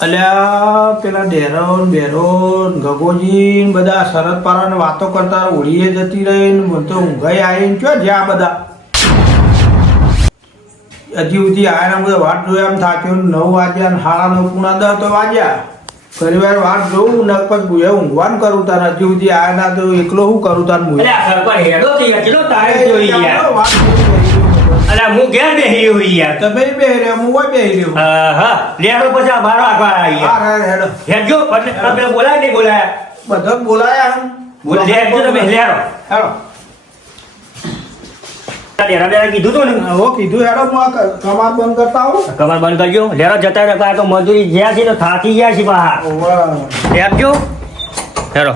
અલ્યા પેલા ડેરોન બેરોન ગગોજી ને બધા શરદ પારાને વાતો કરતા ઓળીએ જતી રહી ને મને તો ઊંઘાઈ આવીને ક્યો જ્યાં બધા હજી સુધી આયા બધા વાટ જોયા એમ થાક્યો 9 વાગ્યા ને 9:30 10 તો વાગ્યા ઘણી વાર વાટ જોઉં ને પછી ઊંઘવાન કરું તાર હજી સુધી આયા ના તો એકલો શું કરું તાર મુએ હેડો થઈ ગયો તારે જોઈ યાર અલા હું ઘેર બેહી હોઈ યાર તમે બેહી રહ્યો હું કોઈ બેહી રહ્યો હા લેડો પછી આ બાર આખવા આવી હા હેડો હેડજો તમે બોલાય નહીં બોલાયા બધા બોલાયા બોલ લેડજો તમે લેડો હેડો ડેરા બેરા કીધું તો ને હો કીધું હેડો હું આ કમાર બંધ કરતા આવું કમર બંધ કરજો લેડો જતા રહ્યા તો મજૂરી જ્યાં છે તો થાકી ગયા છે બહાર લેડજો હેડો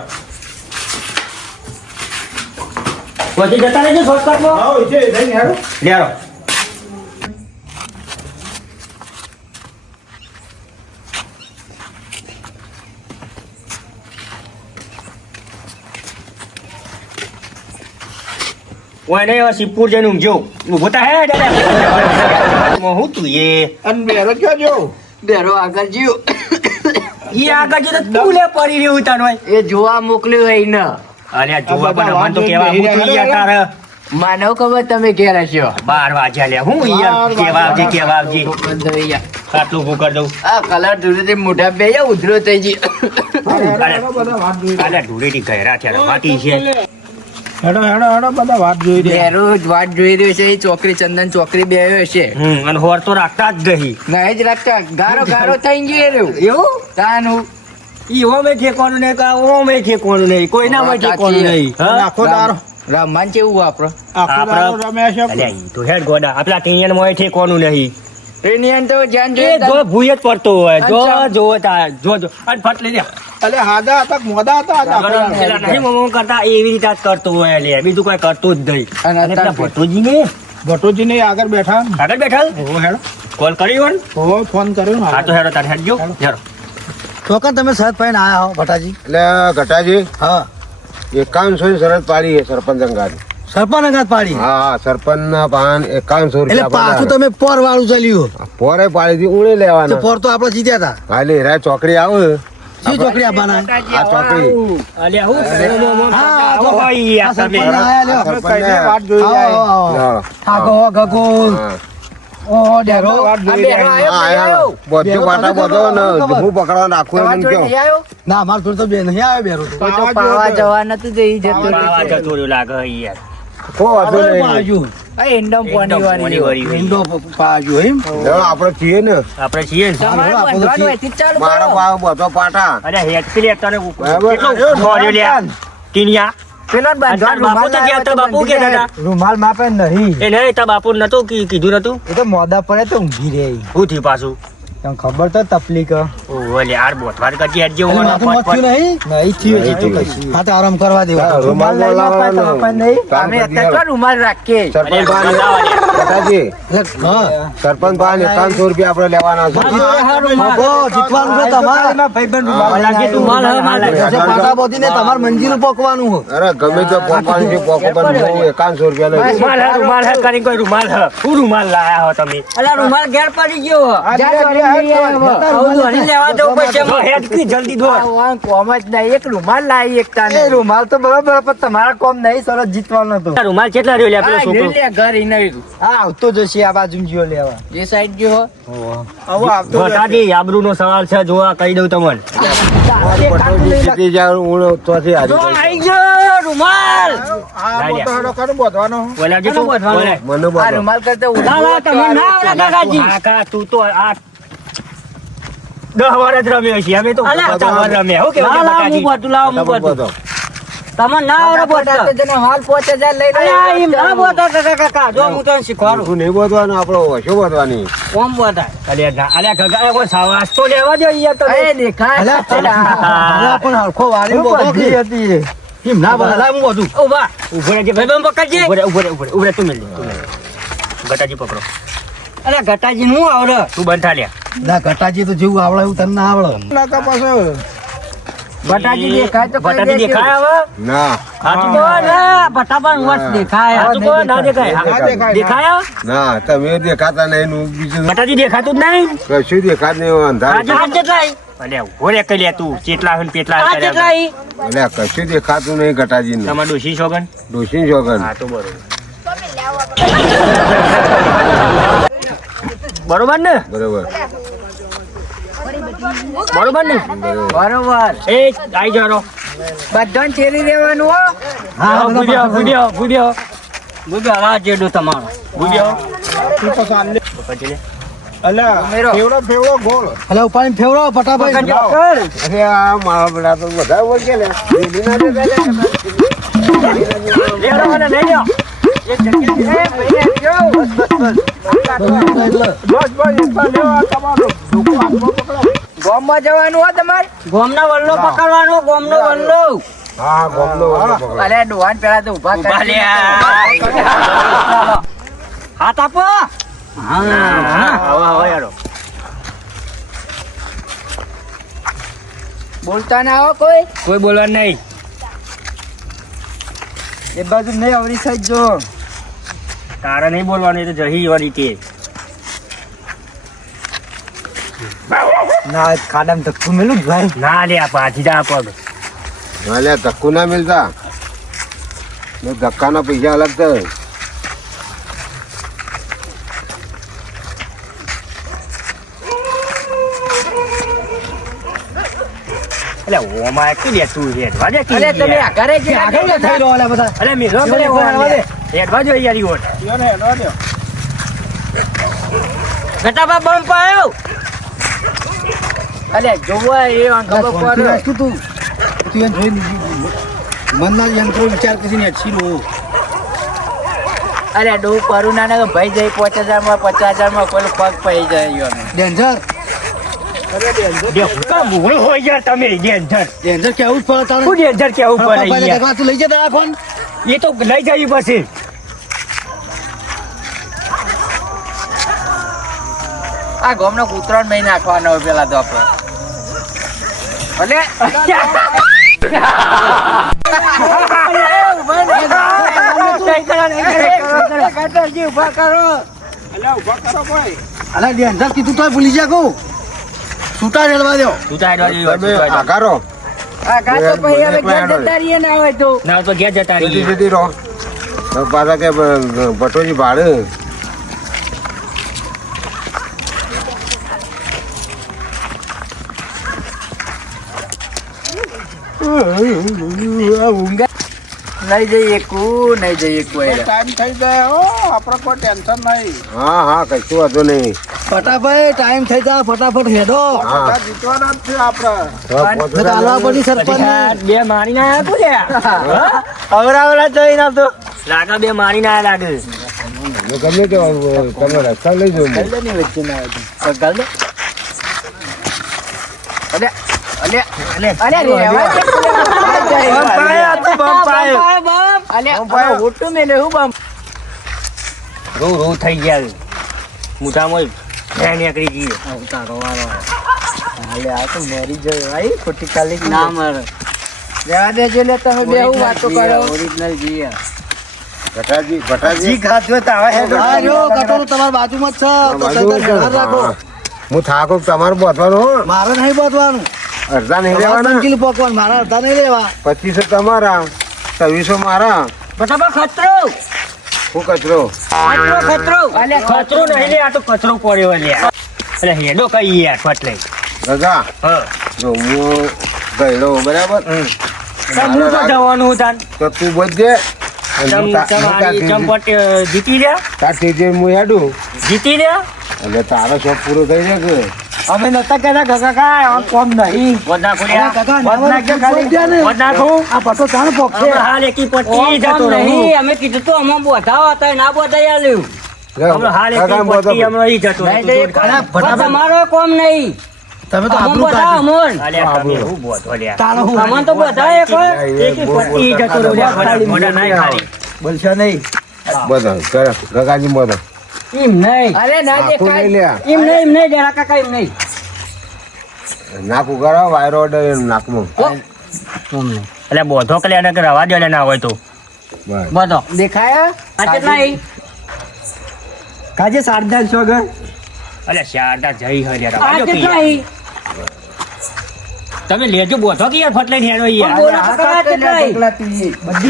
પછી જતા રહેજો શોર્ટકટમાં હા છે જઈને હેડો લેડો ઓય ને સિપુર જઈને ઊંઘજો ઊભો તા હે દાદા હું તું એ અને બેરો ક્યાં જો બેરો આગળ જીવ ઈ આગળ જે તું લે પડી રહ્યું તાનો એ જોવા મોકલ્યો હોય ને અરે જોવા પણ મન તો કેવા હું તું યાર તારે માનવ ખબર તમે ઘેર હશો 12 વાગ્યા લે હું યાર કેવા આવજે આટલું હું કરી દઉં આ કલર ધૂળેથી મોઢા બે ઉધરો થઈ ગઈ અરે ધૂળેટી ઘેરા થયા માટી છે હેડો હેડો હેડો બધા વાત જોઈ રહ્યા બેરો વાટ જોઈ રહ્યો છે એ ચોકરી ચંદન ચોકરી બે હશે અને હોર તો રાખતા જ નહીં નહીં જ રાખતા ગારો ગારો થઈ ગયો એવું તાનું ઈ હોમે ઠેકવાનું નહીં કા ઓમે ઠેકવાનું નહીં કોઈના માં ઠેકવાનું નહીં આખો દારો રમવાન કેવું વાપરો આખો દારો રમે છે અલ્યા ઈ તો હેડ ગોડા આપલા ટીનિયન મોય ઠેકવાનું નહીં ટ્રેનિયન તો જાન એ જો ભૂયે જ પડતો હોય જો તા જો અને ફટ લઈ જા અલે હાદા હતા કે મોદા હતા નહીં મમો કરતા એવી રીતે જ કરતો હોય લે બીજું કોઈ કરતું જ નહીં અને અને પેલા ભટ્ટોજી ને ભટ્ટોજી ને આગળ બેઠા આગળ બેઠા હો હેડો કોલ કર્યો ને હો ફોન કર્યો ને હા તો હેડો તાર હેડજો હેડો છોકરા તમે શરત પાઈને આયા હો ભટાજી એટલે ઘટાજી હા 5100 ની શરત પાડી છે સરપંચ અંગાત સરપંચ અંગાત પાડી હા સરપંચ ના પાન 5100 એટલે પાછું તમે પોર વાળું ચાલ્યું પોરે પાડી હતી ઉણે તો લેવાના પોર તો આપણે જીત્યા હતા હાલે રા ચોકડી આવે શી ચોકડી આપવાના આ ચોકડી અલ્યા હું હા, આવો ભાઈ યાર તમે સરપંચ આયા લ્યો. આપણે કઈને વાત જોઈ રહ્યા હા. ઠાકો ગગો હા. ઓ ડેરો વાત આ જોઈ બેરો રહ્યા આવ્યો બધું પાટા બધો ને હું પકડવા નાખું એમ કેવું આવ્યો ના અમાર જોડે તો બે નહીં આવ્યો બેરો તો તો પાવા જવા નતું જઈ જતો પાવા જતો રહ્યો લાગે યાર કોઈ વાંધો આપણે નહીં પાજુ આ એન્ડમ પોની વાળી વિન્ડો પાજુ એમ લેવડો આપણે છીએ ને આપણે છીએ ને તમારે બંધવાનું હોય થી ચાલુ મારો કરો પાવ બધો પાટા અરે હેડકી લે તને બરાબર. કેટલો છોડ્યો લે ટીનિયા પેલો તાર બાપુ તો જ્યાં તાર બાપુ કે દાદા રૂમાલ માપે નહીં એ નહીં તાર બાપુ નતું કીધું નતું એ તો મોદા પડે તો ઊંઘી રહી હું થયું પાછું તમને ખબર તો તકલીફ ઓલે યાર બોથવાર કરજે હેડ જેવો માથું મચ્યું નહીં નહીં થયું હજી તો કશું. હા તો આરામ કરવા દેવો રૂમાલ લઈ લાવવાનો. આપવા નહીં અમે અત્યારે તો રૂમાલ રાખીએ સરપંચ પાન ઘટાજી હા સરપંચ પાન 5100 રૂપિયા આપણે લેવાના છે મગો જીતવાનું છે તમારે પાટા બોધીને તમારે મંજીર પોકવાનું હો અરે ગમે તે પોકવાનું છે પોકો પણ હું 5100 રૂપિયા લઈ રૂમાલ હે કરી કોઈ રૂમાલ હે શું રૂમાલ લાયા હો તમે અલા રૂમાલ ઘેર પડી ગયો હેડકી જલ્દી દો કોમ જ નહીં એક રૂમાલ લાવી એક તાને એ રૂમાલ તો બરાબર પણ તમારા કોમ નહીં સરસ જીતવાનો હતો રૂમાલ કેટલા રહ્યો લે પેલો છોકરો ઘર ઈ નહીં હા આવતો જશે આ બાજુ જીઓ લેવા એ સાઈડ જો આવો આવતો ભટાજી આબરૂનો સવાલ છે જોવા કહી દઉં તમને જીતી જાય હું તોથી હારી જો જાય. આઈ ગયો રૂમાલ આ મોટો હેડો કરું બોધવાનો બોલા જે તું બોલે મને આ બધો રૂમાલ કરતા ના ના તમે ના આવડે કાકાજી કાકા તું તો આ 10 વર્ષ રમ્યો છે અમે તો 50 વર્ષ રમ્યા હું કેવું કાકાજી બધો તમે ના આવડે બોલતા જેનો હાલ 5000 લઈ અલ્યા એમ ના બોલતા કાકા જો હું તને શીખવાડું તું નહીં બધવાનું આપણો ઓછો બધવાની કોમ બોલતા અલ્યા ગગા કોઈ સાવાસ તો લેવા દે યાર તો એ દેખાય અલા પણ હરખો વાળી બોધો કી હતી એમ ના બોલા હું બધું ઉભા ઉભો રહેજે ભાઈ બંધ પકડજે ઉભો રે તું મેલ ગટાજી પકડો અલ્યા ગટાજી નું આવડે તું બંધ થા લ્યા ના કટાજી તો જેવું આવડે એવું તને ના આવડે નાકા પાછો બટાજી દેખાય તો કહી બટાજી દેજો. દેખાય હવે ના હાચું કહો ને બટાપાનું વટ દેખાય હાચું કહો ના દેખાય ના દેખાય. દેખાય ના તમે દેખાતા નહીં ને બીજું બટાજી દેખાતું જ નહીં કશું દેખાત નહીં અંધાર અલે ઉભો રે કઈ લે તું ચેટલા હન પેટલા હન કર્યા એટલે કશું દેખાતું નહીં ગટાજી ને તમાર ડોશી છોગન ડોસી જોગન હા તો બરોબર બરોબર ને બરોબર બરોબર ને બરોબર એ આઈ જારો બધાને ચેરી દેવાનું હો. હા ગુડિયો આ જેડો તમારો ગુડિયો ઉમેરો. ફેવડો ગોળ અલે ઉપાડીને ફેવડો ફટાફટ અરે આ મારા બધા તો બધા હોય છે ને લીલી ના દેતા લેડો અને લઈ લ્યો ગામમાં જવાનું હો તમારે ગોમનો વલ્લો પકડવાનો ગોમનો વલ્લો હા ગોમનો વાળો પકડો. અલે ડોહાન પેલા તો ઉભા ઉભા કરી લે હાથ આપો હા આવો યારો બોલતા ના હો કોઈ કોઈ બોલવાનું નહીં એ બાજુ નહીં આવરી સાઈડ જો તારે નહીં બોલવાનું એ તો જહી વાળી તે ના ખાડામાં ધક્કું મેલું જ ભાઈ ના લે પાછી જા પગ અલ્યા ધક્કો ના મિલતા ને ધક્કાના પૈસા અલગ તો એટલે ઓમાં કી લે તું હેડ વાજે કી અલે તમે આ ઘરે જે આગળ ના થઈ રહ્યો અલે બધા અલે મેરો જોડે ઉભા રહેવા દે. હેડ વાજો યારી ઓટ ગટાપા બમ પાયો અલે જોવા એ ખબર શાંતિ પડે રાખતું તું તું એમ જોઈ મનના યંત્રો વિચાર કરીને છીલો અરે ડો પરું ના ને ભાઈ જાય 50,000 માં 50,000 માં કોઈ પગ પડી જાય યો ડેન્જર કા ભૂલ હોય યાર તમે ડેન્જર ડેન્જર કેવું જ પડે તારે હું ડેન્જર કેવું પડે પપ્પા યાર તું લઈ જતા આ ફોન એ તો લઈ જાય પછી આ ગોમનો કૂતરો નહીં નાખવાનો હોય પેલા તો આપણે અલે ડેન્જર કીધું તો ભૂલી જા કહું છૂટા રેડવા દો તું તાર તમે આકારો આ ગાતો પછી હવે ઘેર જતા રહીએ ના હોય તો ના તો ઘેર જતા જતી રહીએ જતી રહો તો પાછા કે ભટોજી ભાડે નહીં જઈએ કુ નહીં જઈએ કોઈ ટાઈમ થઈ જાય હો આપણે કોઈ ટેન્શન નહીં હા હા કશું વાંધો નહીં ફટાફટ ટાઈમ થઈ જા ફટાફટ હેડો હા બધા જીતવાના જ છે આપણે તો આલવા પડી સરપંચ બે મારી ના આયા અવરાવરા જોઈ ના તો લાગે બે મારી ના લાગે ગમે તે તમે રસ્તા લઈ જાઓ ની વચ્ચે ના હોય ગલ દે અલે અલે અલે અરે રેવા અલે અરે ઓટો મેલે હું બમ રો થઈ ગયા મોટામાં ભેં નીકળી ગઈ ઉતારો વાળો અલે આ તો મરી ગયો ભાઈ ખોટી કાલી ના મર રેવા દેજો લે તમે બે હું વાતો કરો ઓરિજિનલ જીએ ભટાજી ખાધો તો આવે હા જો કટોરો તમારી બાજુમાં જ છે તો સરદાર ધ્યાન રાખો હું થાકો તમારે બોધવાનો મારે નહીં બોધવાનું અડધા નહીં તમારે લેવાના પંચીલ પોકવાનું મારા અડધા નહીં લેવા 2500 તમારા 2600 મારા બટાબા ખતરો હું કચરો ખતરો અલે ખતરો નહીં લે આ તો કચરો પડ્યો લે એટલે હેડો કઈ યાર ફટલે રગા હા જો હું ગયડો બરાબર હું તો જવાનું તાન તો તું બધે ચંપટ જીતી રહ્યા તાથી જે હું હેડું જીતી રહ્યા એટલે તારો શોખ પૂરો થઈ જાય કે અમે નતા કહેતા કાકા કાય આ કોમ નહીં વધના અરે કાકા, ખોલ્યા નાવાનું છોડી દે ને. વધના ખો આ પટો ચાણ પોકશે હાલ એકી પટ્ટી જતો રહું અમે કીધું તો અમે બોધાવા હતા ના બોધાઈ આલ્યું હમણાં હાલ એકી પટ્ટી હમણાં ઈ જતો નહીં તો એક અરે ફટાફટ તમારો કોમ નહીં તમે તો અમન આબરૂ બોધા કાઢી. અમન અલ્યા તમે હું બોધો લ્યા તારો હું અમન તો બોધા એક એકી પટ્ટી જતો રહું લ્યા મોઢા નહીં ખાલી બોલશો નહીં બધા કરે ગગાજી બધા એમ નહીં અરે ના આખું દેખાય લઈ લ્યા એમ નહીં જરા કાકા એમ નહીં નાક ઉગાડો વાયરો ઓર્ડર નાકમાં એટલે બોધો કે એને કે રવા દે એટલે ના હોય તો બધો દેખાય આ કેટલા અહીં? કાજે 450 ગણ એટલે શારદા જઈ હરે રવા આ દો કે કેટલા યાર. અહીં? તમે લેજો બોધો કે યાર ફટલે હેડો યાર બોલો તો ખરા કેટલા અહીં?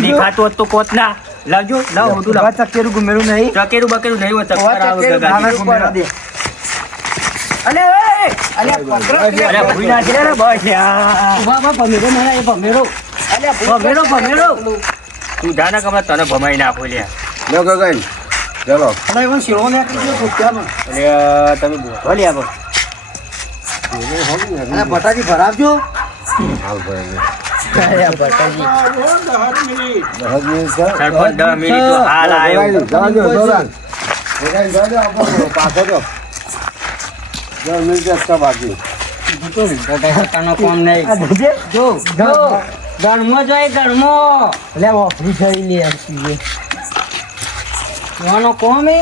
દેખાતો હોત તો કોત ના લાવજો લાવ હોતું લાવ ચકેરું ગુમેરું નહીં ચકેરું બકેરું નહીં હોય ચક્કર આવે ચકેરું ગગા. નાના ગુમેરા દે. અલે ઓય! અલે પકડો કે. અરે ભૂઈ ના છે ને બસ યાર ઉભા ઉભા ભમેરો મારા એ ભમેરો. અલે ભમેરો ભમેરો. તું જાને કે હમણાં તને ભમાઈ નાખો લ્યા લો ગગન ચલો અને એમાં શીરો ને પૂછ્યામાં એટલે તમે બોધો લ્યા બસ. અને બટાકી ભરાવજો હાલ ભાઈ અરે બટાજી. 10 મિનિટ છે સરપંચ 10 મિનિટ તો હાલ આવ્યો જવા દો જોરાન જવા દો આપણો પાછો દો 10 મિનિટ જ છે બાકી બટાકાનો કામ નહીં. આ દેજે જો જો ગરમો જાય ગરમો. લે ઓફરી થઈ લે એમ છીએ જોવાનો કોમ એ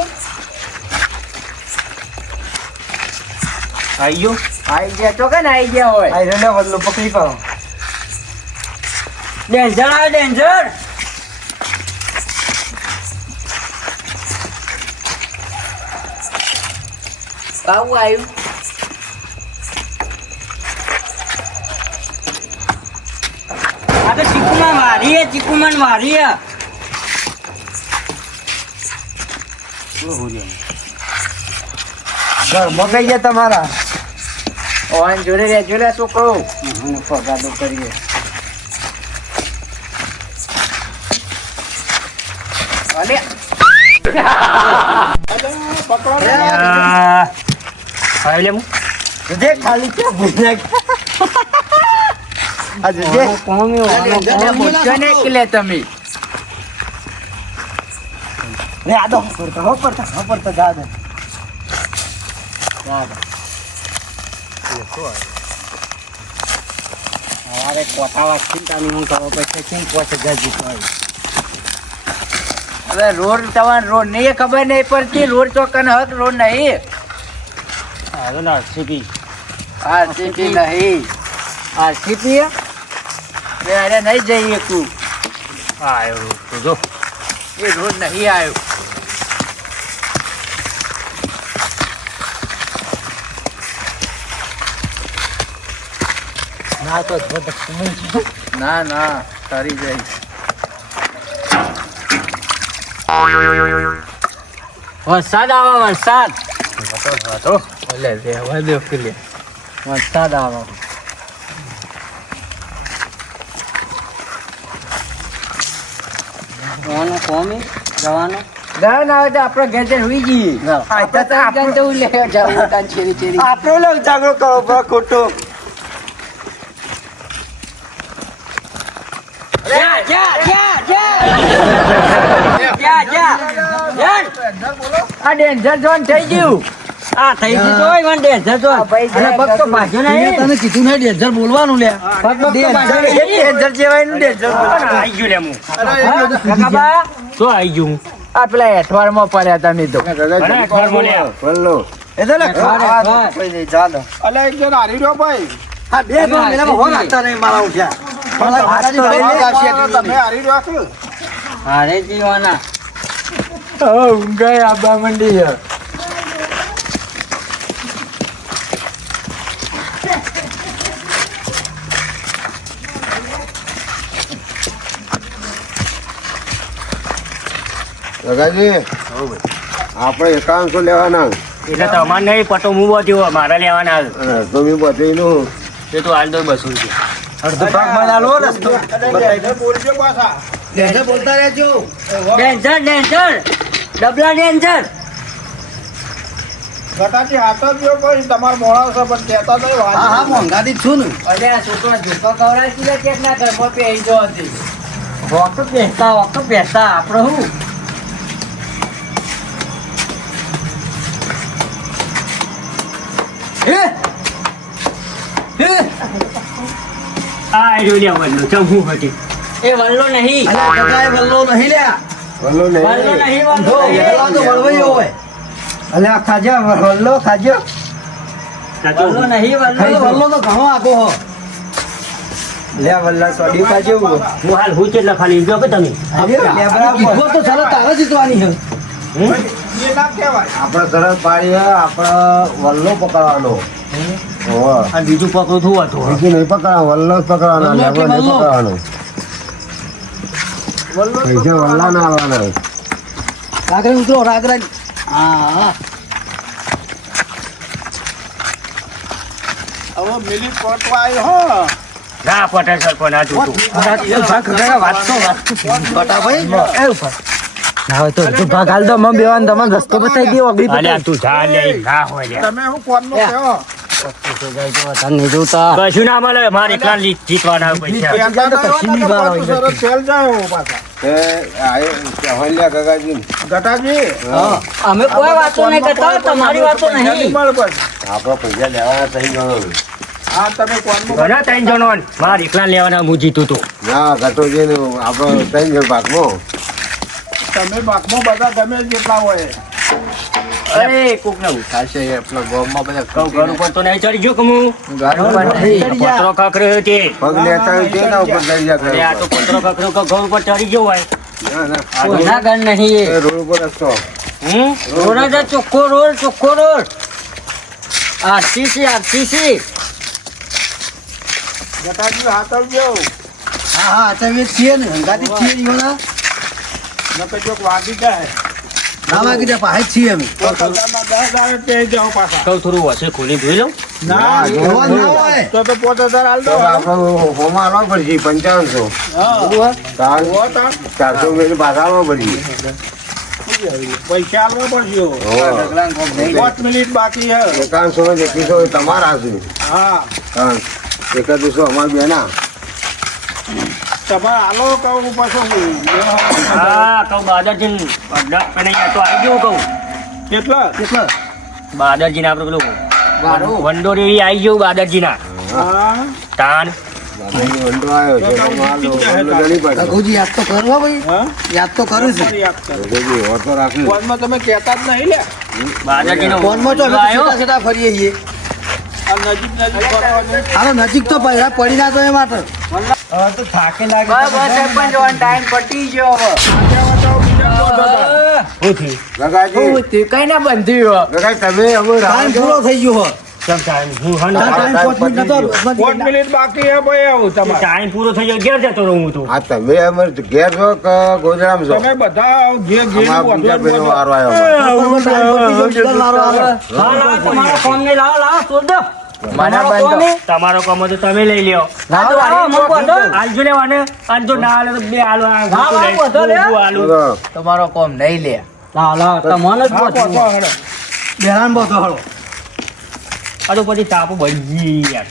આવી ગયો આઈ ગયા તો કે ને આઈ ગયા હોય. આ રેડા બદલો પકડી પાડો ડેન્જર આવે ડેન્જર. આવું આવ્યું. આ તો ચીકુમાં વારી ચીકુમાં વારી. ઘર મગાઈ ગયા તમારા ઓન જોડે રહેજો લે છોકરો. પગાડો કરીએ. અલે આવી લે હું જે ખાલી ક્યાં ભૂલે આ જે કોમ એ બોલશો ને કે લે તમે. લે આ દો પડતા જા દે અરે કોઠા વાગતી તાની હું કરો પછી કેમ પહોંચે જજી. હવે રોડ તમારે રોડ નહીં ખબર નહીં પડતી. રોડ ચોકન હક રોડ નહીં. હાલો ના સીપી આરસીપી નહીં. આરસીપી અરે નહીં જઈએ તું. આવ્યો તો જો એ રોડ નહીં આવ્યો. ના તો ના ના તારી જઈ. વરસાદ આવે વરસાદ. લે રહેવા દો કે લે. વરસાદ આવે. જવાનું કોમ જવાનું ના ના તો આપણે ઘેર જઈને હુઈ જઈએ. આપણે તો લે જાવું તાન ચેરી ચેરી. આપણો લો જાગરો કરો બા ખોટો જા જા જા જા જા જા. આ ડેન્જર ઝોન થઈ ગયું. આ થઈ ગયું તો હોય મને ડેન્જર ઝોન. અને ભક્તો ભાગ્યો નહીં. તમે કીધું ને ડેન્જર બોલવાનું લે ભક્તો ભાગ્યો નહીં. ડેન્જર જેવાયનું ડેન્જર આવી ગયું લે હું કાકાબા, શું આવી ગયું આ પેલા એઠવાડમાં પડ્યા તમે તો. અરે ઘરમાં લે બોલો એ તો લે ખરેખર. કોઈ નહીં જા દો અલે એક જણ હારી રહ્યો ભાઈ હા બે તો મેલા હો રાખતા નહીં મારા ઉઠ્યા મારા હાથાજી ભાઈ આવશે તમે હારી રહ્યો છો હારે જીવાના. ઊંઘાઈ આબા મંડી છે ગગાજી આપણે 51 લેવાના એટલે તમારે નહીં પટો હું બધ્યો મારા લેવાના હાલ અને તમે બધીનું એ તો હાલ તો 200 રૂપિયા અડધો ભાગ બનાલો રસ્તો બતાવી બોલજો પાછા ડેન્જર બોલતા રહેજો ડેન્જર ડેન્જર ડબલા ડેન્જર. ગટાથી હાથ જ ગયો ભાઈ તમારા મોડા છે પણ કહેતા નહીં હા હા મોંઘાથી જ છું ને અરે આ છોકરો ઝૂકો કવરાય છે કે ના ઘરમાં પહેરી જો હતી. વોક પહેરતા આપણે હું આ રહ્યો લે વલ્લો ચમ હું હતી એ વલ્લો નહીં. અલ્યા કકાએ વલ્લો નહીં લ્યા બોલો ને વલ્લો નહીં જો વલ્લો વલ્લો તો નહીં. વળવાયો હોય અલ્યા ખાજા વલ્લો ખાજો વલ્લો નહીં ખાઈ વલ્લો. વલ્લો તો ઘણો આપો હો લે વલ્લા સોડી પાછે હું હાલ હું કેટલા ખાલી ગયો કે તમે કીધો તો ચાલો તારે જીતવાની છે એ ના કહેવાય. આપણે સરસ પાડીએ આપણે વલ્લો પકડવાનો હોવે. અને બીજું પકડું શું હતું બીજું નહીં પકડવાનું વલ્લો જ પકડવાનો વલ્લો એટલે લેબડો નહીં વલ્લો. પકડવાનો પૈસા વલ્લા ના આવવાના રાગરે ઉતરો રાગરે હા હવે મિલી પટવા આવ્યો હો. ના પટેલ સરપંચ આ જોતું અલ્યા તું જા લે ના હોય લે તમે શું કોણનું કહો? કશું ના મળે મારે એકલા જીતવાના પૈસા કહેતા તો કશી નહીં પાછું વાળો સરસ ફેલ જાય હો પાછા. એ હલ્યા કાકાજી ગટાજી અમે કોઈ વાતો નહીં કરતા તમારી વાતો પૈસા નહીં મળે પછી. આપણે પૈસા લેવાના થઈ ગયો હા તમે કોણનું ઘણા ત્રણ જણો મારે એકલા લેવાના હું જીતું તું ના ઘટોજી ને આપણે ત્રણ જણ ભાગમાં તમે બાકમાં બધા ગમે જેટલા હોય. અરે કોક ને ઉઠાશે આપણા ગામમાં બધા કહું ઘર ઉપર તો નહીં ચડી ગયો કે હું પત્રો ખખર્યો તે પગ લેતા હોય તે ના ઉપર લઈ અરે આ તો જાય પત્રો ખખર્યો કે ઘર ઉપર ચડી ગયો હોય ના ના કોના ઘર નહીં એ રોડ ઉપર રસ્તો હમ રોડ જ ચોખ્ખો રોડ આરસીસી ગટાજી હાથવજો. હા હા તમે છીએ ને હંગાતી છીએ ને ઈવોના. નકર ચોક વાગી જાય ના વાગી જાય પાસે છીએ અમે તો બધામાં 10,000 તે જાઓ પાછા. કહું થોડું વસે ખોલી જોઈ લઉં ના જોવા ના હોય તો 5,000 હાલ તો દો. આપણે હોમાં આવવા પડશે 5500 હા. તાર હો તાર. 400 મિનિટ પાછા આવવા પડશે પૈસા આલવા પડશે. હોવે. 5 મિનિટ બાકી છે. 5100 ને 2100 તમારા છે હા હા 2100 અમારા બેના તમારે હાલો કહું પછી હા કહું બાદરજી અને તો આવી ગયું કહું કેટલા કેટલા બાદરજી આપણે પેલું વંડોરી આવી ગયું બાદરજી ના હા તાન બાબાજી વંડો આવ્યો છે માલ વંડો ગણી પડે રઘુજી યાદ તો કરો ભાઈ હા યાદ તો કરું છે યાદ કરો. બાબાજી ઓર તો રાખ્યું ફોનમાં તમે કહેતા જ નહીં લે. બાદરજી નો ફોનમાં તો અમે તો છેટા છેટા ફરીએ છીએ આ નજીક ફરવાનું. હાલો નજીક તો પૈસા પડી ના તો એ માટે તો થાકે લાગે ટાઈમ પટી ગયો હવે ગગાજી કઈ ના બંધ્યું ગગાજી તમે હવે ટાઈમ પૂરો થઈ ગયો હો ટાઈમ હું હા ટાઈમ 5 મિનિટ નતો 5 મિનિટ બાકી છે ભાઈ આવું તમારે. ટાઈમ પૂરો થઈ ગયો ઘેર જતો રહું હું તો હા તમે અમારે ઘેર છો કે ગોજરામ છો તમે બધા જે જે અમારા બીજા ભાઈનો વારો આવ્યો હા લાવો તમારો ફોન નહીં લાવો છોડ દો તમારો કામ તો તમે લઈ લ્યો આલજો ને વાને આલજો ના આલે તો બે આલો આલુ તમારો કોમ નહીં લે તમને જ હા, પહોંચવું. પહોંચો હેડો. બેરાન બોતો હાલો આ તો પછી તાપો બળી યાર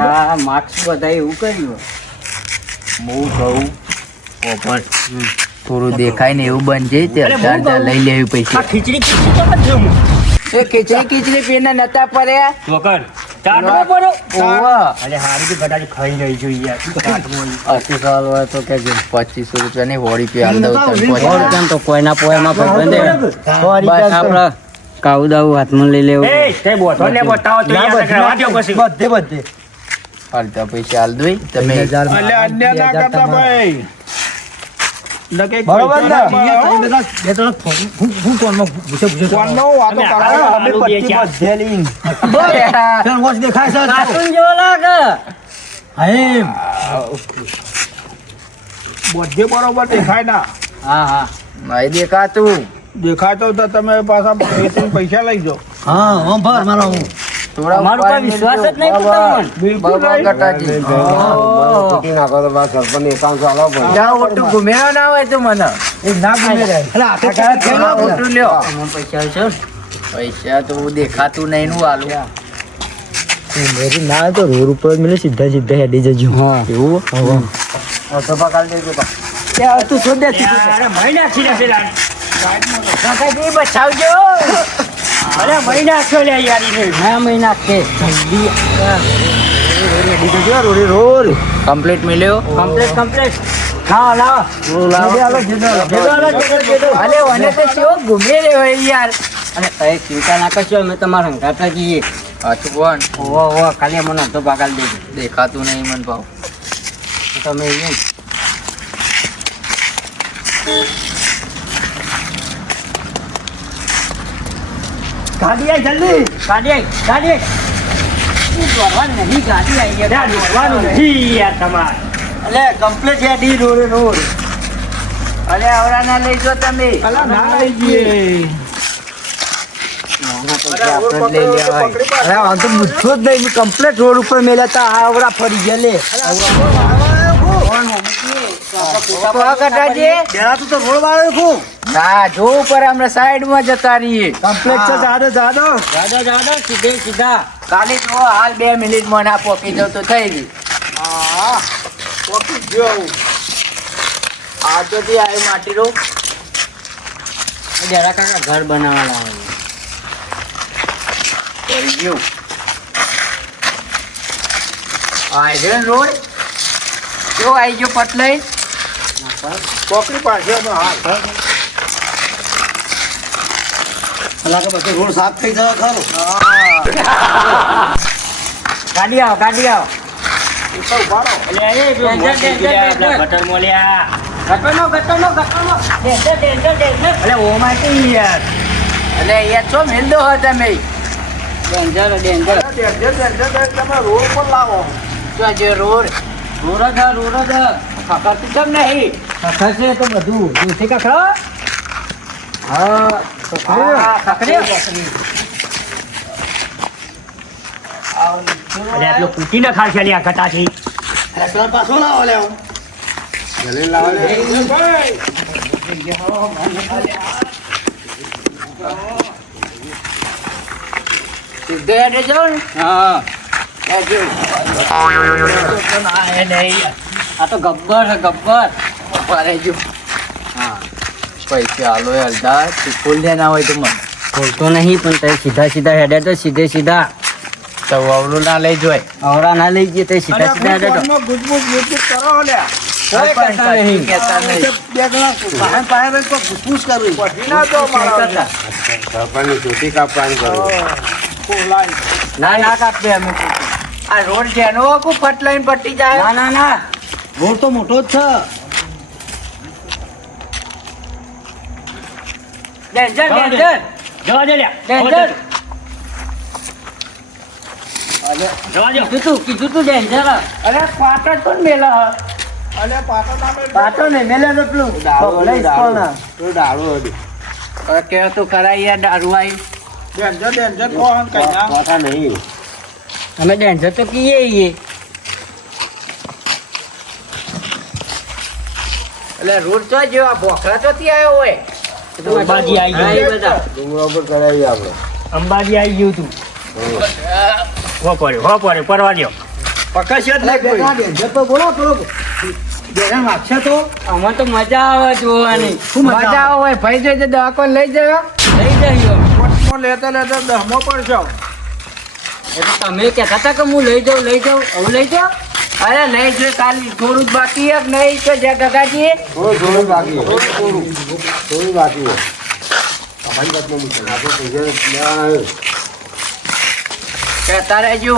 હા માર્ક્સ બધા એવું કર્યું હું કહું થોડું દેખાય ને એવું બનજે તે અરે બહુ કહું. લઈ લેવું આ પૈસા ખીચડી ખીચડી તો નથી હું એ ખીચડી પેના નતા પડ્યા વગર ચાટવો પડો ઓવા અરે હારી તો ગટાડી ખાઈ રહી જોઈએ યાર ચાટવો 80 સાલ હોય તો કે 2500 રૂપિયાની હોળી પી હાલ દઉં તને. 100 રૂપિયા તો કોઈના પોયમાં ભાઈ બસ આપડે કાઉ દાઉ હાથમાં લઈ લેવું એ કઈ બોથો ને બતાવો તો યાર કરવા દો પછી બધે બધે હાલતા પૈસા હાલ દોઈ તમે અલ્યા અન્ય ના કરતા ભાઈ. ન કંઈક બરોબર ને પૈસા ના બે ત્રણ હું કોણમાં પૂછે પૂછે ફોનનો વાતો અમે કરાવો. અમે પટ્ટી બધેલી બેટા ફેન વોચ દેખાય છે કાર્ટૂન જેવો લાગે હાઈમ બધે બરોબર દેખાય ના. હા હા નહીં દેખાતું દેખાય તો તમે પાછા વેચીને પૈસા લઈ જાઓ. હા હું ભર મારો હું થોડા અમારો કોઈ વિશ્વાસ જ નહીં તમને. બિલકુલ બાબા નહીં. કટાજી તૂટી નાખો તો બસ સરપંચ 5100 આલો પડે જ્યાં ઓટું ઘુમેવા ના હોય તો મને એ ના ગુમે રહે એટલે આખે કાળા થયા ના બધા. ઓટું લ્યો પૈસા છે પૈસા તો દેખાતું નહીં નું આલું ના તો રોડ ઉપર મિલે સીધા સીધા હેડી જજો હા એવું તો પકાલ દેજો તું છોડ દે અરે મહિના ખીરા છે લાડ કાકાજી બચાવજો અરે મહિના છો લે યાર ઈને હા મહિના કે જલ્દી રોડ કમ્પ્લીટ મિલ્યો કમ્પ્લીટ હા લાવો અલે મને તો કેવો ઘૂમે રે હોય યાર અને તય ચિંતા ના કરશો અમે તમારા હંગાતા જઈએ હાચું કોણ ઓવો ખાલી મને અડધો ભાગ આલી દેજો દેખાતું નહીં મન ભાવ તમે ગાડી આઈ જલ્દી ગાડી ગાડી દોડવાનું નહીં ગાડી આવી ગયા ત્યાં દોડવાનું નહીં યાર તમારે એટલે કમ્પ્લીટ છે ડી રોડ અરે આવરાના લઈ જો તમે અલા ના લઈ જઈએ અરે આ તો મૂછો જ નહીં કમ્પ્લીટ રોડ ઉપર મેલ્યા તા આવડા ફરી ગયા લે પેલા તો રોડ વાળો ખૂબ ના જો ઉપર আমরা સાઈડમાં જતા રહીએ કમ્પ્લીટ છે જાડો જાડો જાડો સીધા ખાલી જો હાલ 2 મિનિટમાં ના પોકી જાવ તો થઈ ગઈ હા પોકી ગયો આ તો જે આય માટી રો જરા કાકા ઘર બનાવવા કરી ગયો આ છે રોડ જો આઈ ગયો પટલાઈ પોકરી પાસે હાથ અલા કે બધો રોડ સાફ થઈ જાય ખરો ગાડી આવો ઉપર ઉભારો એટલે એ જો ગટર મોલ્યા ગટરનો એટલે ઓ માટી યાર અલે યાર છો મેંદો હો તમે ડેન્જર તમે રોડ પર લાવો જો જે રોડ ખખડતી કેમ નહીં ખસે તો બધું દૂધી કખડો હા ખખડ્યો એટલે આટલો કૂટી ના ખાશે આ ઘટાથી અરે પેલા પાછો લાવો લે જલ્દી લાવો લે. સીધે હેડે જાઓ ને હા એ જો આ તો ગબ્બર છે ગબ્બર પારે જો હા પૈસા આલો અડધા ફૂલ લેના હોય તો મને બોલતો નહીં પણ તે સીધા હેડે તો સીધા તો આવડું ના લઈ જોય આવડા ના લઈ જઈએ તે સીધા હેડે તો ગુજબુજ કરો લ્યા કહેતા નહીં બે જણા પાસે પૂછ કરવી પછી ના તો મારા સરપંચની ચૂંટી કાપવાની કરો ના કાપે અમે આ રોડ જેનો કો ફટલાઈન પટ્ટી જાય ના રોડ તો મોટો જ છે ડેન્જર જવા દે લ્યા ડેન્જર જવા દો કીધું તું ડેન્જર અરે પાટો તો મેલા અલે પાટો ના મેળ પાટો ને મેલે તો પેલું તો ડાળો હતી કે તું ખરા યાર દારૂ આવી ડેન્જર કોણ કઈ ના પાછા નહીં અમે ડેન્જર તો કીએ એટલે રોડ તો જેવા ભોખરા તો ત્યાં આવ્યો હોય અંબાજી આવી હા, એ ગયું બધા. ડુંગરા ઉપર કરાવી આપણે અંબાજી આવી ગયું તું હો પડે પરવા દો પકડશે જ નહીં કોઈ ડેન્જર તો બોલો થોડો બેરા માગશે તો અમે તો મજા આવે જોવાની શું મજા આવે? આવે ભાઈ જોઈ દવાખાને લઈ જયો લેતા દહમો પડશો એટલે તમે કહેતા હતા કે હું લઈ જાઉં હવે લઈ જાઉં અરે નહીં જો ખાલી થોડું જ બાકી છે નહીં તો જ્યાં કાકાજી થોડું બાકી થોડું બાકી તમારી વાતમાં મૂકી આપણે પૈસા લેવાના છે. કહેતા રહેજો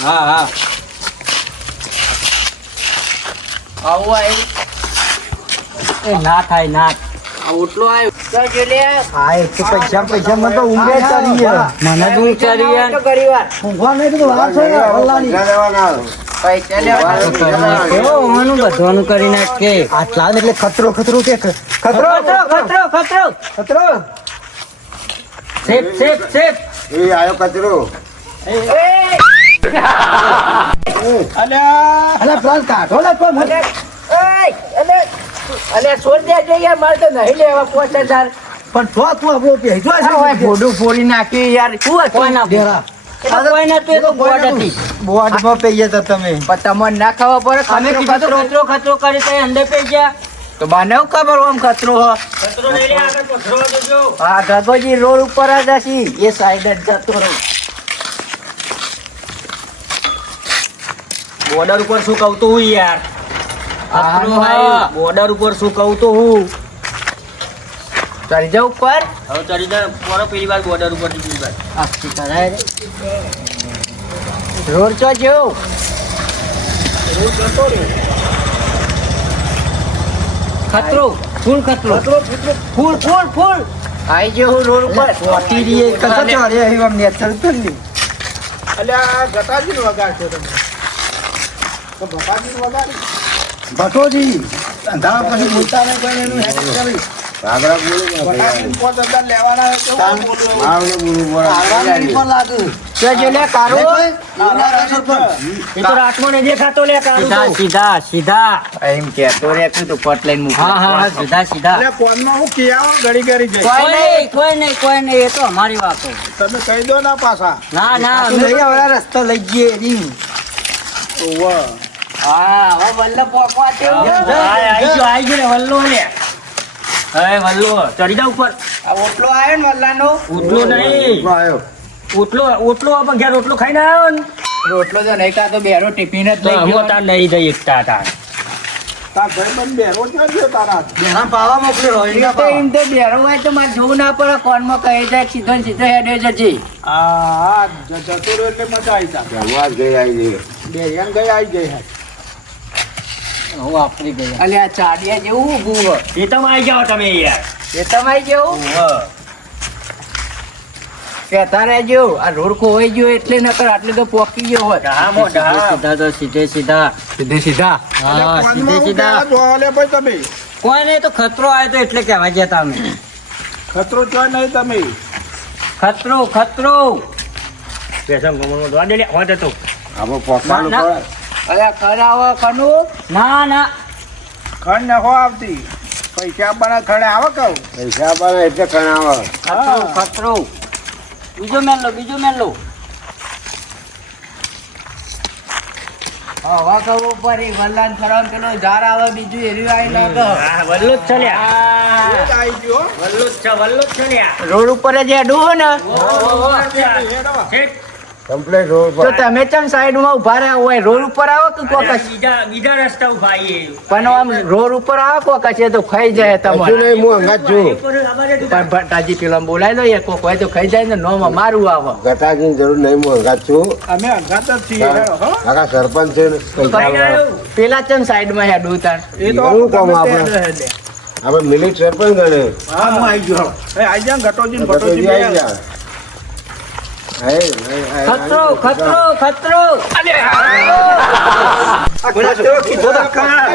હા આવું આવ્યું એ ના થાય ના આ ઓટલો આવ્યો તો જો લે હા એ તો પૈસા માં તો ઊંઘે ચડી ગયા મને તો વિચારી યાર ઘણીવાર ઊંઘવા નહીં તો વાર છે ને અલ્લાહની. પૈસા લેવાના પૈસા લેવા કેવો હોવાનું બધવાનું કરી નાખે આટલા એટલે ખતરો કે ખતરો ખતરો સેફ એ આવ્યો કચરો અલા પ્લાન કાઢો ને તો મને અલે છોડ દેજો યાર મારે તો નહીં લેવા 5000 પણ તો તું આપણો ભેજો છે ફોડું ફોડી નાખી યાર શું હતું ડેરા કોઈ નતું એ તો બોર્ડ હતી બોર્ડમાં પૈયા હતા તમે પણ તમને ના ખબર પડે અમે કીધું તો ખતરો કરી તો અંદર પઈ ગયા તો મને શું ખબર આમ ખતરો હો હા ગગોજી રોડ ઉપર જ હશી એ સાઈડ જ જતો રહો બોર્ડર ઉપર શું કહું તો હું યાર ખતરો બોર્ડર ઉપર શું કહું તો હું ચડી જાવ ઉપર હવે ચડી જા પોરો પેલી વાર બોર્ડર ઉપર પેલી વાર આખી કરાય રોડ ચો જેવું ખતરો ફૂલ ખતરો ફૂલ ફૂલ ફૂલ આઈ જેવું રોડ ઉપર પહોંચી રહીએ કશો ચાલે અહીં આમ નેચર કરી અલ્યા ગટાજી વગાડશો તમે તો ભપાજી વગાડી ભટોજી ધંધા પછી બોલતા નહીં કોઈ એનું હેડેક કરી આગળ બોલો ભપાજી 5000 લેવાના હોય તો હું બોલું આવડે બોલું આગળ પર લાગે જો જે લે કારો એ તો રાતમાં નહીં દેખાતો લે કારું સીધા તો. સીધા સીધા એમ કેતો રે તું તો પટ લઈને મૂક હા હા સીધા સીધા એટલે ફોનમાં હું કિયાવો ઘડી ઘડી જઈ કોઈ નહીં એ તો અમારી વાત છે. તમે કહી દો ના પાછા ના ના તું લઈ આવડા રસ્તો લઈ જઈએ રીંગ ઓવા હા હવે વલ્લભ પોકવા તેવું આઈ ગયો ને વલ્લો લે હવે વલ્લો ચડી જા ઉપર આ ઓટલો આવ્યો ને વલ્લાનો ઉટલો નહીં આવ્યો ઉટલો આપણે ઘેર રોટલો ખાઈને આવ્યો ને રોટલો તો નહીં કાતો બેરો ટિફિન જ તો લઈ અમે ગયો તાર લઈ જઈએ એકતા તાર તાર ભાઈબંધ બેરો ક્યાં ગયો તારા બેના પાવા મોકલ્યો હોય એ તો એમ તો બેરો હોય તો મારે જોવું ના પડે કોનમાં કહી જાય સીધો ને સીધો હેડે જજે આ જતો રહ્યો એટલે મજા આવી તા અવાજ ગઈ આવી ગઈ બે એમ ગઈ આવી ગઈ હે હું વાપરી ગયો અલે આ ચાડિયા જેવું ઊભું હોય એ તમે આવી જાઓ તમે યાર એ તમારી જેવું કહેતા રહેજો આ રોડ ખોવાઈ ગયો એટલે નકર આટલે તો પોકી ગયો હોત ઢા મો ઢા. સીધા તો સીધે સીધા હા સીધે સીધા જોલે ભાઈ તમે કોઈ નહીં તો ખતરો આવ્યો તો એટલે કહેવા ગયા તમે ખતરો છો નહીં તમે ખતરો ખતરો પેસમ ગમણમાં દવા દે લે હોત હતો આપણે પોતાનું ના, પડે અરે ખરાવો કનું ના ના ખંડ નખો આવતી પૈસા આપવાના ખડે આવે કહું પૈસા પડે એટલે કણાવે ખતરો ખતરો બીજો મેલ લો હવા કહું ઉપર એ વલ્લાન ફરવા પેલો ઝાડ આવે બીજું એર્યું આવી ના કહો હા વલ્લો જ છે લે આવી ગયો વલ્લો જ છે લે રોડ ઉપર જ હેડું હો ને ઠીક. કમ્પ્લેટ રોડ તો પર તમે ચમ સાઈડમાં ઉભા રહ્યા હોય રોડ ઉપર આવો કે કોક બીજા રસ્તા ઉભા આવીએ. પણ આમ રોડ ઉપર આવો કોક છે તો ખાઈ જાય હજુ તમારે નહીં હું અંગાત છું પણ ભટ્ટાજી પેલા બોલાય લો એ કોક હોય તો ખાઈ જાય ને નોમ મારું આવે ગટાજીની જરૂર નહીં હું અંગાત છું અમે અઘાત જ છીએ હેડો, હો આખા સરપંચ છે ને પૈસા ભાઈ વાળા. આવ્યો. પેલા ચમ સાઈડમાં હેડું તાર એ તો એવું કામ ગમે તે આપણે? હેડે હેડે. આપણે મિલિટ સરપંચ ગણે હા હું આવી ગયો હવે આવી જા ગટોજી ને ગટોજી ભટોજી આવી બે. જા. હે, હે, હે, ખતરો હે. ખતરો ખતરો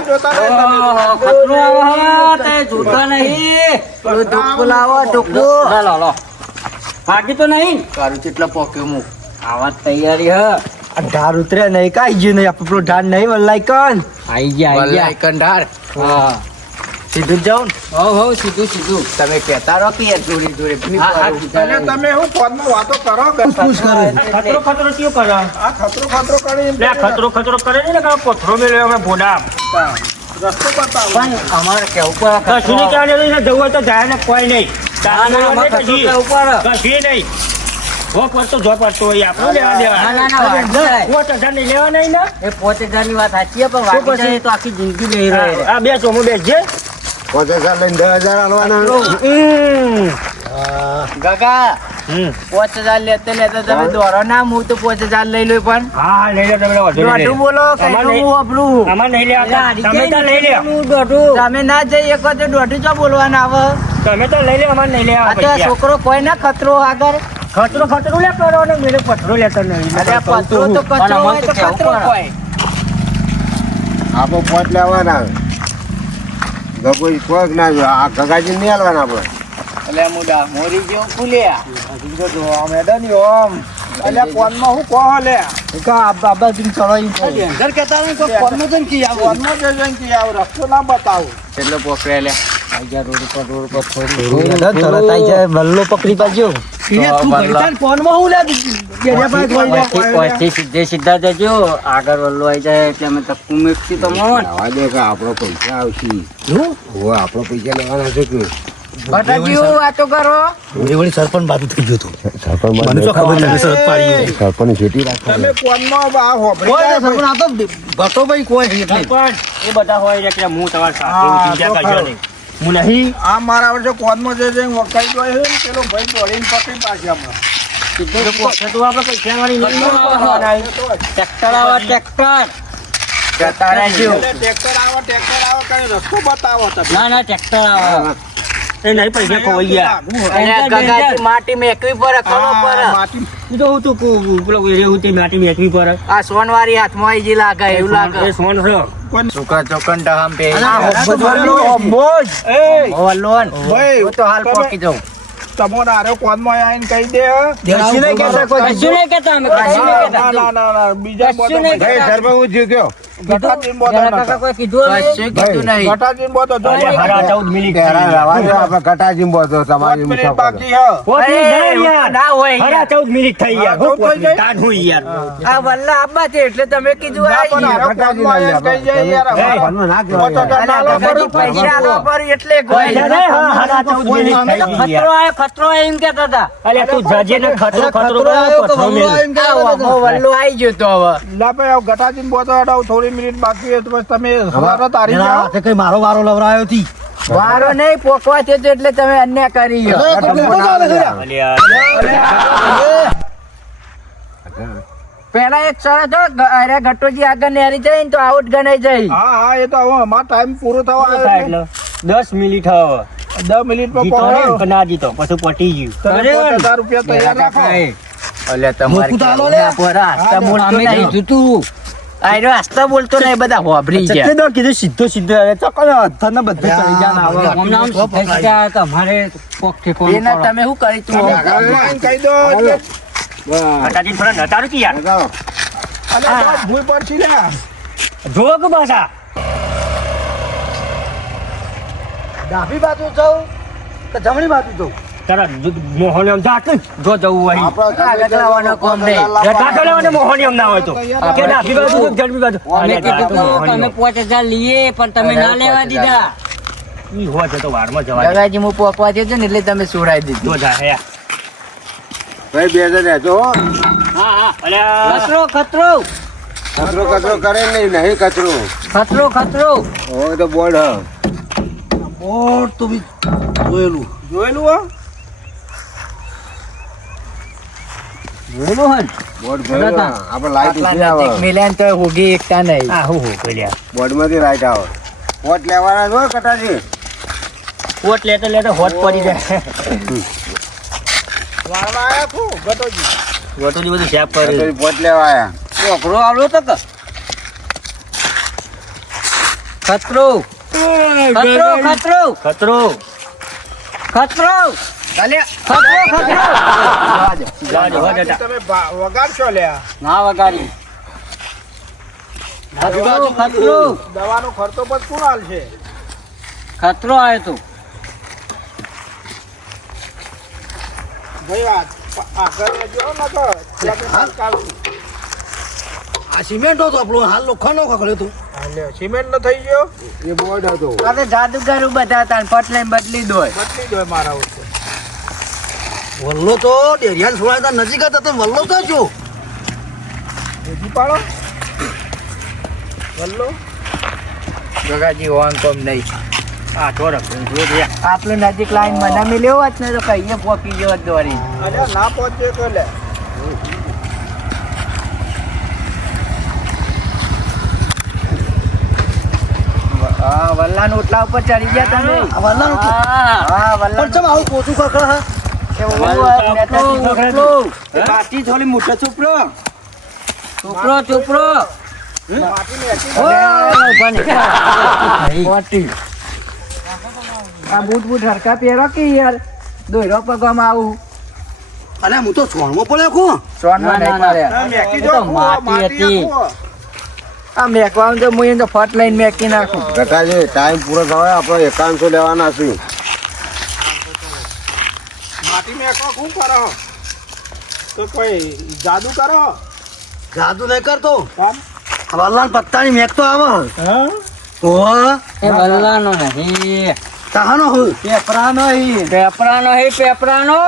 જોતા નહીં તમે. ખતરો આવે તે જોતા નહીં ઢોકું લાવો ઢોકું લો બાકી તો નહીં તારું કેટલા પોક્યો હું આવા તૈયારી હ આ ઢાર ઉતરે નહીં કાઈ ગયું નહીં આપણો ઢાર નહીં વલ્લાઈ કન આઈ ગયા કંઢાર હા સીધું જ જાઉં હો સીધું તમે કહેતા રહો કે યાર જોડે અને તમે હું ફોનમાં વાતો કરો પૂછ કરે ખતરો ખતરો કયો કરે આ ખતરો ખતરો કરી લે ખતરો ખતરો કરે છે ને કે પથરો મેલ્યો અમે ભોડા રસ્તો બતાવો પણ અમારે કેવું પડે કશું નહીં ક્યાં જવું હોય તો જાય ને કોઈ નહીં ના, ના, અમારે ખતરો કશું કેવું પડે નહીં જો પડતો હોય આપણું લેવા દેવા ના, ના, વાંધો નહીં. 5000 નહીં લેવા નહીં ને એ 5000 ની વાત સાચી છે, પણ શું વાગી પછી? જાય તો આખી જિંદગી લઈ રહે આ બે ચોમો બેસજે 5000 લઈને 10,000 આલવાના. ગગા 5000 લેતે તમે દોરો ના હું તો 5000 લઈ લો પણ હા લઈ લે તમે દોઢું બોલો આમાં કઈ નહીં. હું વાપરું આમાં નહીં લેવા તમે તો લઈ લે તમે ના જઈ એક તો દોઢું ચો બોલવાના આવે તમે તો લઈ લે અમારે નહીં લેવા આ તો પૈસા. છોકરો કોઈ ના ખતરો આગળ ખતરો લે કરો ને મેરે પથરો લેતો નહીં અરે આ પથરો તો કચરો હોય તો ખતરો હોય આપણે પોત લેવાના ગગોઈ કોક ના જો આ ગગાજી નહીં આલવાના આપણે એટલે મુડા મોરી જેવું ફૂલ્યા અલ્યા ફોનમાં હું કહો લે બાબા તું ચડાઈ ઘર કહેતા નહીં કોઈ ફોનમાં જઈને કી આવું ફોનમાં જઈ જઈને કે આવો રસ્તો ના બતાવો કેટલો પોકરે લે રોડ ઉપર થોડી તરત આઈ જાય વલ્લો પકડી પાજો સીધે સીધા જજો આગળ વલ્લો આવી જાય એટલે અમે ધક્કું મેકશું તો મોન આવા દે કે આપણો પૈસા આવશે હવે આપણો પૈસા લેવાના છે કે બટાજી વાતો કરો વળી સરપંચ બાજુ થઈ ગયો તો સરપંચ મને તો ખબર નથી સરપંચ પાડી સરપંચ છેટી રાખવા તમે ફોનમાં આ હોભળી જાય ભાઈ. આ તો ભટો ભાઈ કોઈ છે એટલે પણ એ બધા હોય છે કે હું તમારા હા, સાથે ચિંતા તો કરજો ખરું. નહીં હું નહીં આ મારા વર્ષે કોદમાં જે જઈને વકાઈ ગયો છે ને પેલો ભાઈ દોડીને પકડી પાછી હમણાં સીધો પોતે તો આપણે પૈસા વાળી નહીં ટ્રેક્ટર આવે ટ્રેક્ટર જતા રહેજો. ટ્રેક્ટર આવો કઈ રસ્તો બતાવો તમે ના ટ્રેક્ટર આવે એ નહીં પૈસા ખોવાઈ ગયા અને ગગાજી માટી મેકવી પડે ખલો પડે માટી તું તો હું તું પેલો રેવું તે માટી મેકવી પર આ સોનવારી હાથમાં આવી જી લાગે એવું લાગે એ સોન છે સુકા ચોકન ડામ પે એ લોન ભાઈ હું તો હાલ પોકી જાઉં તમોને આરે કોદમાં આવીને કહી દે કશું નહીં કહેતા અમે કશું નહીં કહેતા. ના બીજા કશું નહીં કહેતા. ગટાજીન જરા બોતો કાકા કોઈ કીધું નહીં? કશું કીધું નહીં. ગટાજીન બોતો જો અરે હારા 14 મિનિટ મિનિટ બાકી હે પોતી જાય યાર ના હોય હારા યાર. 14 મિનિટ થઈ યાર હા, હું તો થઈ જાય. તાન હું યાર આ વલ્લા આબા છે એટલે તમે કીધું ના, પણ આઈ. આરે કોદમાં આવીને કહી જાય યાર પોતો અને નાલો ગગાજી કરું પૈસા આલવા પર એટલે પૈસા નહીં, હા, હારા 14 મિનિટ અમે તો થઈ ગઈ ખતરો યાર. આયો ખતરો આયો એમ કહેતા હતા. અલ્યા તું જજે ને ખતરો પથરો મેલ. આ વામો વલ્લો આઈ ગયો તો હવે લા ભાઈ ગટાજીન બોતો હટાવ થોડી મિનિટ બાકી હોય તો બસ તમે સવારે તારી જાઓ કઈ મારો વારો લવરાયો હતી વારો નહીં પોકવા છે તો એટલે તમે અન્ય કરી ગયો. અલ્યા પેલા એક શરત હો, અરે ગટોજી આગળ નેરી જાય ને તો આઉટ ગણાઈ જાય. હા એ તો હવે અમારો ટાઈમ પૂરો થવા શું આવ્યો થાય એટલે એટલે 10 મિનિટ હવે 10 મિનિટમાં જીતો ને પહોંચો કે ના જીતો પછી પટી ગયું તમે 50,000 રૂપિયા તૈયાર રાખો અલ્યા તમારે મોકું તો આલો લે. આસ્તા બોલતો નહીં. આયરો આસ્તા બોલતો નહીં, બધા હોભરી ગયા. ચક્કે દો કીધું સીધો સીધો હવે ચક્કર ધન બધું ચડી જાય ને હવે. હમણાં આમ સીધા સીધા તમારે કોક ઠેકોણું એના તમે શું કરી તું આમ કહી દો એટલે કટાજી થોડા નતારું કે યાર અલે તો ભૂઈ પડશે લે જો કે પાછા ડાબી બાજુ જાઉં કે જમણી બાજુ જાઉં તારા મોહન એમ જા કે જો જવું હોય આગળ લાવવાનો કોમ નહીં. કાઢો લેવાને મોહન એમ ના હોય તો કે ડાબી બાજુ કે જમણી બાજુ અમે કીધું કે અમે 5,000 લઈએ પણ તમે ના લેવા દીધા. ઈ હોય છે તો વારમાં જવા દે. ગગાજી હું પોકવા થયો છું ને એટલે તમે છોડાઈ દીધું. જો જા હે ભાઈ બે જણ રહેજો હો. હા હા અલ્યા ખતરો ખતરો કચરો કરે નહીં કચરો ખતરો ખતરો હોય તો બોર્ડ હ ઓર તો બી જોયેલું જોયેલું હો બોલો હન બોર્ડ જોયું ને? આપણે લાઈટ આટલા ઉઠી આવે નજીક મિલ્યા ને તોય હોગી એકતા નહીં. આ હું હું કર્યા બોર્ડમાંથી લાઈટ આવે વોટ લેવાના છો કટાજી કોટ લેતો હોટ પડી જાય વાળવા આયા છું ગટોજી ગોટોજી બધું સાફ કરે કટાજી વોટ લેવા આયા છોકરો આવ્યો તો કે ખતરો ખતરો ખતરો ખતરો ખતરો ખતરો ખતરો જાજો હો જતા તમે વગાડશો લ્યા ના વગાડી ખતરો ખતરો દવાનો ખર્ચો પણ કોણ હાલશે ખતરો આવ્યો તો ભાઈ આગળ જો ને તો ત્યાં કાઢું આ સિમેન્ટ હતો આપણો હાલ લોખંડનો ખકડ્યો તું સિમેન્ટ નો થઈ ગયો એ બોર્ડ હતો આ તો જાદુગર બધા હતા ને પટ લઈને બદલી દો બદલી દો મારા ઉપર વલ્લો તો ડેરિયાન છોડાતા નજીક હતા તો વલ્લો તો જો બીજી પાડો વલ્લો ગગાજી ઓન કોમ નહીં આ તો રખ જો દે આપણે નજીક લાઈન મને મિલ્યો હોત ને તો કહીએ પોકી ગયો દોરી અરે ના પહોંચે તો લે હા વલ્લા નું ઓટલા ઉપર ચડી ગયા તમે આ વલ્લાનું તો- હા વલ્લા પણ ચમ આવું પોતું ખકડા હા માટી થોડી મોટા છોપરો ચોપડો ચોપડો આ બૂટ બૂટ હરકા પહેરો કે યાર દોયરો પગવામાં આવું અને હું તો છોણમાં પડ્યો કો સોનમાં નહીં માર્યા. મેકી એ જો તો માટી હતી આ મેકવાનું તો હું એને તો ફટ લઈને મેકી નાખું કટાજી ટાઈમ પૂરો થવાય આપણે 5100 લેવાના છે માટી મેકો શું કરો તો કોઈ જાદુ કરો જાદુ નહીં કરતો કામ આ વલ્લાન પત્તાની મેક તો આવે હા ઓહ એ વલ્લાનો નહીં તાહાનો હોય પેપરાનો પેપરાનો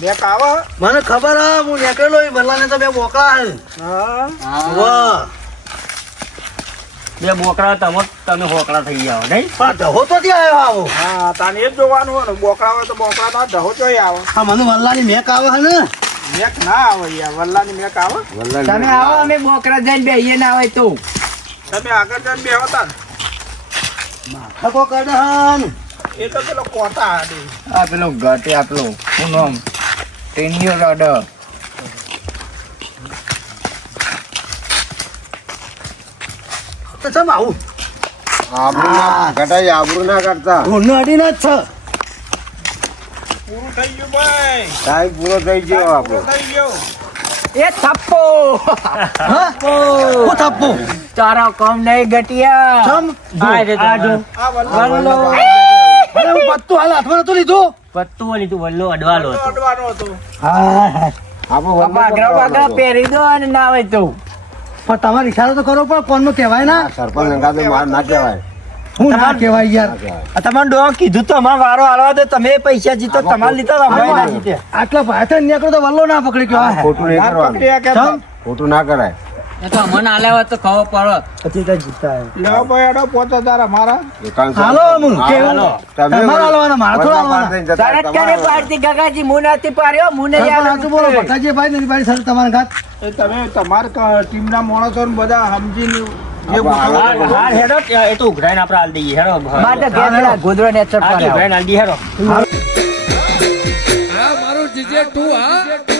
મેક આવો મને ખબર હે હું નીકળેલો એ વલ્લાને તો બે બોકડા હે હા વાહ બે બોકડા તમે હોકડા થઈ જાઓ નહીં પણ ઢહો તો ત્યાં આવ્યો આવો હા તાને એ જ જોવાનું હોય ને બોકડા હોય તો બોકડા ના ઢહો ચોય આવે આ મને વલ્લાની મેક આવે છે ને મેક ના આવે યાર વલ્લાની મેક આવે તમે આવો અમે બોકરા જઈને બેહીએ ના હોય તો તમે આગળ જઈને બે હતા ને ખકો કડહન એ તો પેલો કોટા હાડી આ પેલો ઘટે આપલો હું નામ ટેનિયો રાડર તો ચમ આવું આબરૂ ના ઘટાય, આબરૂ ના કરતા. ઘોડનો અડીને જ છે પૂરું થઈ ગયું ભાઈ ટાઈમ પૂરો થઈ ગયો આપણો. પૂરો થઈ ગયો એ થપ્પો હા હું થપ્પો તારા કામ નહીં ગટિયા ચમ આ રે આ જો આ વલ્લો. વલ્લો અરે હું પત્તું હાલ હાથમાં નતું લીધું પત્તું લીધું વલ્લો અડવાલો હતો અડવાનો હતો હા આપણો બાગરા બાગરા પહેરી દો અને ના હોય તો પણ તમારે ઈશારો તો કરવો પડે કોણનું કહેવાય ના સરપંચ લંકા તો માર ના કહેવાય. હું ના કહેવાય યાર આ તમારે ડો કીધું તો અમારો વારો હાલવા દે તમે પૈસા જીતો તમારે લીધા અમે ના જીત્યા આટલા ભાઈ નીકળો તો વલ્લો ના પકડી ગયો ખોટું નહીં કરવાનું, પકડ્યા કે ચમ ખોટું ના કરાય. એ તો અમને હાલ્યા તો ખબર પડે પછી તો જીતા લેવો ભાઈ અડો 5000 અમારા દુકાન હાલો હું હા, કેવું તમે તમારે હાલવાના મારા થોડા હાલવાના વલ્લા પાસે જતા તરત ક્યારે તમારે પાડતી ગગાજી મુનાથી પાડ્યો મુને સરપંચ યાર સાચું બોલો ભટ્ટાજી ભાઈ ને ભાઈ સર તમારા ઘાત એ તમે તમારા ટીમના માણસો ને બધા સમજીને જે આપણે ગોઠવો. હાલ હેડો એ તો ઉઘરાઈને આપણે હાલ દઈએ હેડો માટે ઘેર પેલા ગોદડો ને ચટ આ તો પાડ્યા ઉઘરાઈને હાલ દઈએ હેડો મારું જીજે તું હા